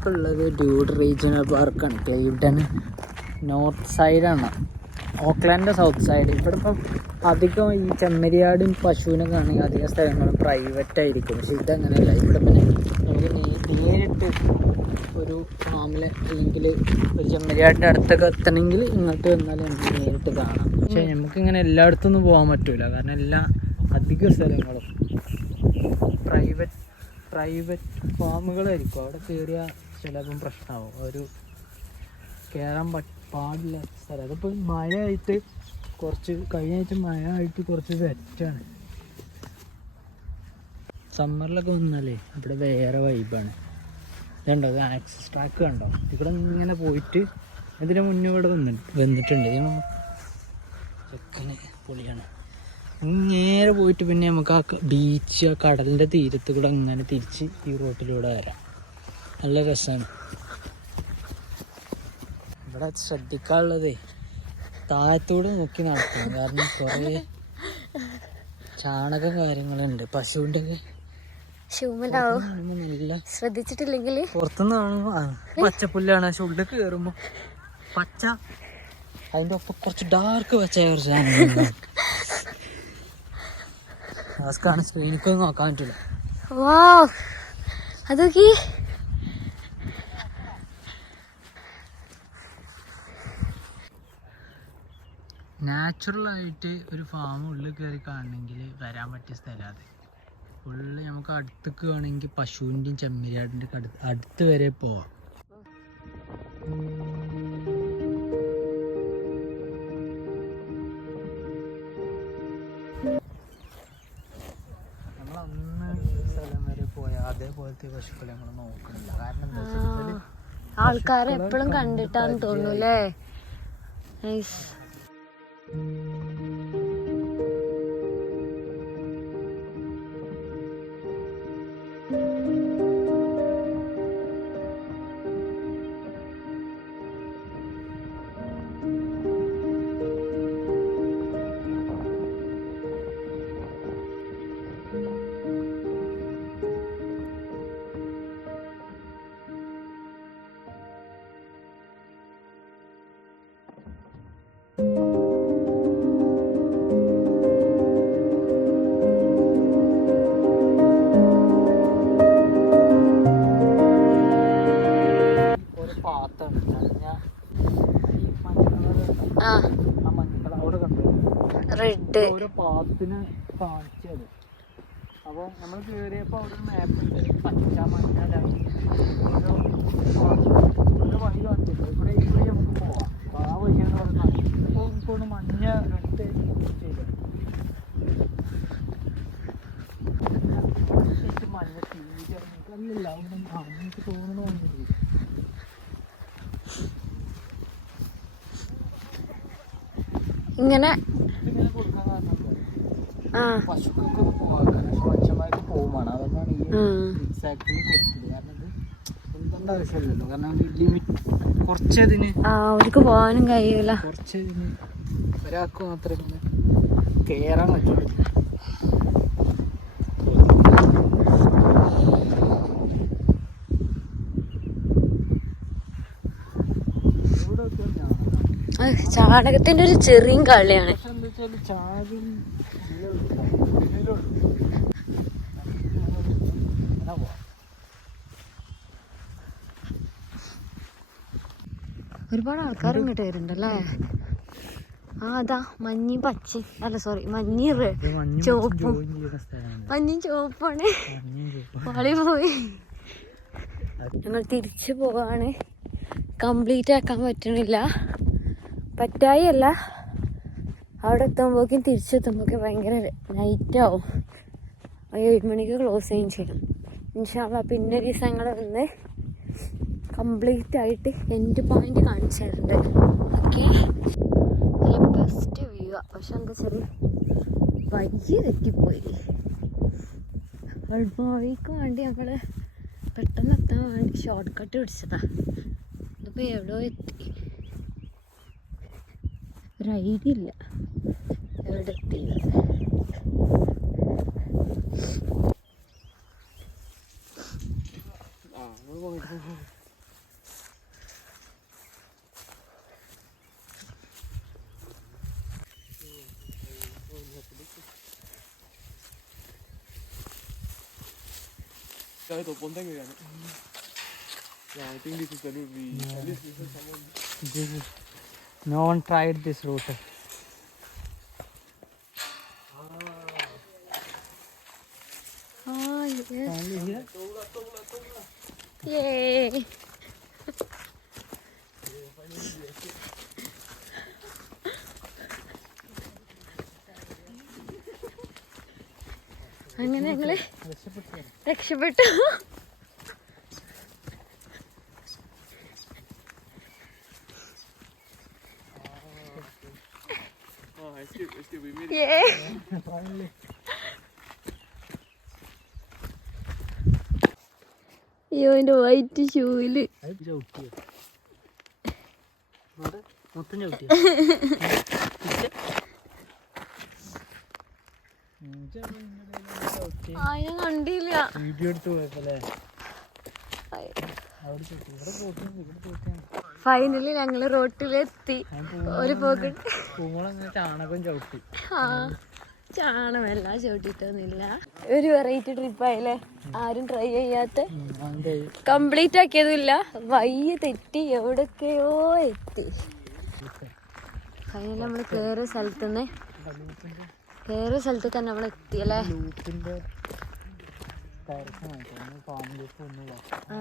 നമ്മളിപ്പോൾ ഉള്ളത് dude regional പാർക്കാണ്. ക്ലീവ്ഡൺ നോർത്ത് സൈഡാണ്, ഓക്ലാൻഡിൻ്റെ സൗത്ത് സൈഡ്. ഇവിടെ ഇപ്പം അധികം ഈ ചെമ്മരിയാടും പശുവിനൊക്കെ ആണെങ്കിൽ അധികം സ്ഥലങ്ങളും പ്രൈവറ്റ് ആയിരിക്കും. പക്ഷെ ഇതങ്ങനെയല്ല. ഇവിടെ പിന്നെ നമുക്ക് നേരിട്ട് ഒരു ഫാമിൽ അല്ലെങ്കിൽ ഒരു ചെമ്മരിയാടിൻ്റെ അടുത്തൊക്കെ എത്തണമെങ്കിൽ ഇങ്ങോട്ട് വന്നാൽ നമുക്ക് നേരിട്ട് കാണാം. പക്ഷേ നമുക്കിങ്ങനെ എല്ലായിടത്തൊന്നും പോകാൻ പറ്റില്ല, കാരണം എല്ലാ അധിക സ്ഥലങ്ങളും പ്രൈവറ്റ് ഫാമുകളായിരിക്കും. അവിടെ കയറിയാൽ ചിലപ്പം പ്രശ്നമാവും, ഒരു കയറാൻ പാടില്ല സ്ഥലം. അതിപ്പോൾ മഴയായിട്ട് കഴിഞ്ഞ ആഴ്ച മഴ ആയിട്ട് കുറച്ച് വെറ്റാണ്. സമ്മറിലൊക്കെ വന്നാലേ ഇവിടെ വേറെ വൈബാണ്. ഇതുണ്ടോ, അത് ആക്സസ് ട്രാക്ക് കണ്ടോ? ഇവിടെ ഇങ്ങനെ പോയിട്ട് ഇതിന് മുന്നേ ഇവിടെ വന്നിട്ടുണ്ട്. ചെക്കന് പൊളിയാണ്. നേരെ പോയിട്ട് പിന്നെ നമുക്ക് ആ ബീച്ച്, ആ കടലിൻ്റെ തീരത്ത് കൂടെ ഇങ്ങനെ തിരിച്ച് ഈ റോട്ടിലൂടെ വരാം. നല്ല രസമാണ്. ഇവിടെ ശ്രദ്ധിക്കാനുള്ളതേ താഴത്തൂടെ നോക്കി നടക്കണം, കാരണം കുറേ ചാണകം കാര്യങ്ങളുണ്ട് പശുവിൻ്റെ ഒക്കെ. ശ്രദ്ധിച്ചിട്ടില്ലെങ്കിൽ പുറത്തുനിന്ന് കാണുമ്പോൾ പച്ചപ്പുല്ലാണ്, പക്ഷെ ഉള്ളിൽ കയറുമ്പോൾ പച്ച, അതിൻ്റെ ഒപ്പം കുറച്ച് ഡാർക്ക് പച്ച ാണ്. സ്ക്രീനിക്കൊന്നും നോക്കാൻ പറ്റില്ല. അതൊക്കെ നാച്ചുറലായിട്ട് ഒരു ഫാം ഉള്ളിൽ കയറി കാണണമെങ്കിൽ വരാൻ പറ്റിയ സ്ഥലം അത്. ഫുള്ള് നമുക്ക് അടുത്തേക്ക് വേണമെങ്കിൽ പശുവിൻ്റെയും ചെമ്മരിയാടിൻ്റെ അടുത്ത് വരെ പോവാം. നമ്മളന്ന് സ്ഥലം വരെ പോയാൽ അതേപോലത്തെ പശുക്കളെ നമ്മൾ നോക്കണില്ല. കാരണം എന്താ വെച്ചാൽ ആൾക്കാരെ എപ്പോഴും കണ്ടിട്ടാന്ന് തോന്നൂല്ലേ. റെഡ് ഓരോ പാത്തിന് കാണിച്ചത്. അപ്പോൾ നമ്മൾ കയറിയപ്പോൾ അവിടെ ഒരു മാപ്പ് ഉണ്ട്, പച്ച മഞ്ഞ ഓരോ വഴി കാണിച്ചിട്ടുണ്ട്. ഇവിടെ ഈ വഴി നമുക്ക് പോവാം. ആ വഴിയെന്ന് പറഞ്ഞാൽ ഇപ്പോൾ ഇപ്പോൾ മഞ്ഞ റെഡ് ചെയ്ത് മഞ്ഞ തീരെ അല്ലല്ല അവിടെ എനിക്ക് തോന്നുന്നു വന്നില്ല. ഇങ്ങനെ കൊടുക്കാൻ കാരണം പശുക്കൾക്കൊക്കെ പോകാൻ മനുഷ്യന്മാർക്ക് പോകുമാണ്. അതുകൊണ്ടാണ് ഈ എക്സാക്ട്ലി കൊടുത്തത്. കാരണം ഇത് എന്തുകൊണ്ട് ആവശ്യമില്ലല്ലോ, കാരണം ലിമിറ്റ് കുറച്ചതിന് അവർക്ക് പോകാനും കഴിയില്ല. കുറച്ചതിന് ഒരാൾക്ക് മാത്രമേ കയറാൻ പറ്റുള്ളൂ. ചാണകത്തിന്റെ ഒരു ചെറിയ കളിയാണ്. ഒരുപാട് ആൾക്കാർ ഇങ്ങോട്ട് വരുന്നുണ്ടല്ലേ. അതാ മഞ്ഞയും പച്ചയും, അല്ല സോറി മഞ്ഞയും ചുവപ്പും. മഞ്ഞയും ചുവപ്പാണ്. വളി പോയി. ഞങ്ങൾ തിരിച്ചു പോവാണ്. കംപ്ലീറ്റ് ആക്കാൻ പറ്റണില്ല. പറ്റായി അല്ല, അവിടെ എത്തുമ്പോഴേക്കും തിരിച്ചെത്തുമ്പോഴേക്കും ഭയങ്കര നൈറ്റാവും. 7 മണിക്ക് ക്ലോസ് ചെയ്യും. ഇൻഷാ അല്ലാഹ് പിന്നെ ദിവസങ്ങൾ വന്ന് കംപ്ലീറ്റ് ആയിട്ട് എൻഡ് പോയിന്റ് കാണിച്ചു തരുന്നുണ്ട്. ഓക്കെ, നല്ല ബെസ്റ്റ് വ്യൂ ആ. പക്ഷെ എന്താ വെച്ചാൽ വഴി തെറ്റിപ്പോയി. വഴിക്ക് വേണ്ടി ഞങ്ങൾ പെട്ടെന്ന് എത്താൻ വേണ്ടി ഷോർട്ട് കട്ട് പിടിച്ചതാ. ഇതിപ്പോൾ എവിടെയോ എത്തി, ഒരു ഐഡിയ ഇല്ല എവിടെ എത്തിയത്. Yeah, I think this is the route we. At least we heard someone. No one tried this route. Oh, yes. Only here. Yay. അങ്ങനെ ഞങ്ങള് രക്ഷപ്പെട്ടു. Oh, escape, we made it. Yay. അയ്യോ എന്റെ വൈറ്റ് ഷൂയില് മൊത്തം ചവിട്ടിയോ? ഞാൻ കണ്ടില്ല. വീഡിയോ എടുത്ത് പോയപ്പോലെ finally ഞങ്ങള് റോട്ടിലെത്തി. ഒരു പോക്ക് പൂമോളങ്ങനെ ചാണകം ചവിട്ടി. ആ ചാണമെല്ലാം ചവിട്ടിട്ടൊന്നുമില്ല. ഒരു വെറൈറ്റി ട്രിപ്പായില്ലേ, ആരും ട്രൈ ചെയ്യാത്ത. കംപ്ലീറ്റ് ആക്കിയതുമില്ല, വയ്യ തെറ്റി എവിടൊക്കെയോ എത്തി. ഫൈനലി നമ്മള് കേറിയ സ്ഥലത്ത് തന്നെ നമ്മൾ എത്തിയല്ലേ. ആ